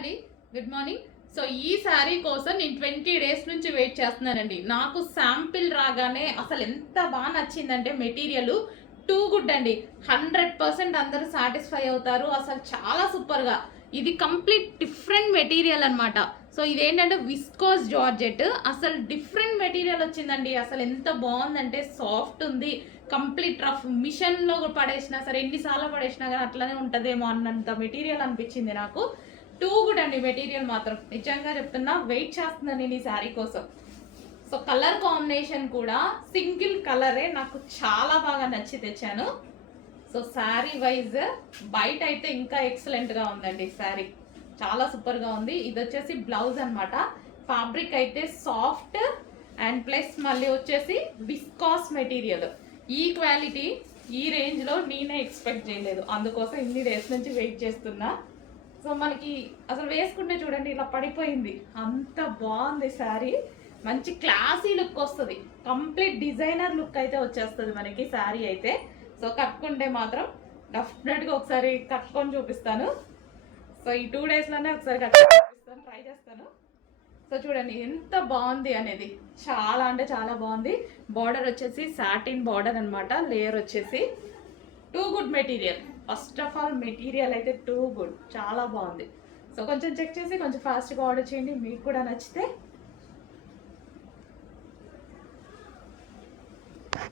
అండి good morning so ఈ శారీ కోసం నేను ట్వంటీ డేస్ నుంచి వెయిట్ చేస్తున్నానండి. నాకు శాంపిల్ రాగానే అసలు ఎంత బాగా నచ్చిందంటే మెటీరియల్ టూ గుడ్ అండి. హండ్రెడ్ పర్సెంట్ అందరూ సాటిస్ఫై అవుతారు. అసలు చాలా సూపర్గా ఇది కంప్లీట్ డిఫరెంట్ మెటీరియల్ అనమాట సో ఇదేంటంటే విస్కోస్ జార్జెట్ అసలు డిఫరెంట్ మెటీరియల్ వచ్చిందండి. అసలు ఎంత బాగుందంటే సాఫ్ట్ ఉంది. కంప్లీట్ రఫ్ మిషన్లో పడేసినా సరే ఎన్నిసార్లు పడేసినా కానీ అట్లనే ఉంటుందేమో అన్నంత మెటీరియల్ అనిపించింది నాకు. టూ గుడ్ అండి మెటీరియల్ మాత్రం. నిజంగా చెప్తున్నా వెయిట్ చేస్తున్నాను నేను ఈ శారీ కోసం. సో కలర్ కాంబినేషన్ కూడా సింగిల్ కలరే నాకు చాలా బాగా నచ్చి తెచ్చాను. సో శారీ వైజ్ బయట అయితే ఇంకా ఎక్సలెంట్గా ఉందండి శారీ. చాలా సూపర్గా ఉంది. ఇది వచ్చేసి బ్లౌజ్ అనమాట ఫ్యాబ్రిక్ అయితే సాఫ్ట్ అండ్ ప్లస్ మళ్ళీ వచ్చేసి విస్కాస్ మెటీరియల్ ఈ క్వాలిటీ ఈ రేంజ్లో నేనే ఎక్స్పెక్ట్ చేయలేదు. అందుకోసం ఇన్ని డేస్ నుంచి వెయిట్ చేస్తున్నా. సో మనకి అసలు వేసుకుంటే చూడండి ఇలా పడిపోయింది. అంత బాగుంది శారీ. మంచి క్లాసీ లుక్ వస్తుంది. కంప్లీట్ డిజైనర్ లుక్ అయితే వచ్చేస్తుంది మనకి శారీ అయితే. సో కట్టుకుంటే మాత్రం డెఫినెట్గా ఒకసారి కట్టుకొని చూపిస్తాను. సో ఈ టూ డేస్లోనే ఒకసారి కట్టుకొని చూపిస్తాను ట్రై చేస్తాను. సో చూడండి ఎంత బాగుంది అనేది. చాలా అంటే చాలా బాగుంది. బార్డర్ వచ్చేసి సాటిన్ బార్డర్ అనమాట లేయర్ వచ్చేసి. Too good material first of all material అయితే టూ గుడ్ చాలా బాగుంది. సో కొంచెం చెక్ చేసి కొంచెం ఫాస్ట్గా ఆర్డర్ చేయండి మీకు కూడా నచ్చితే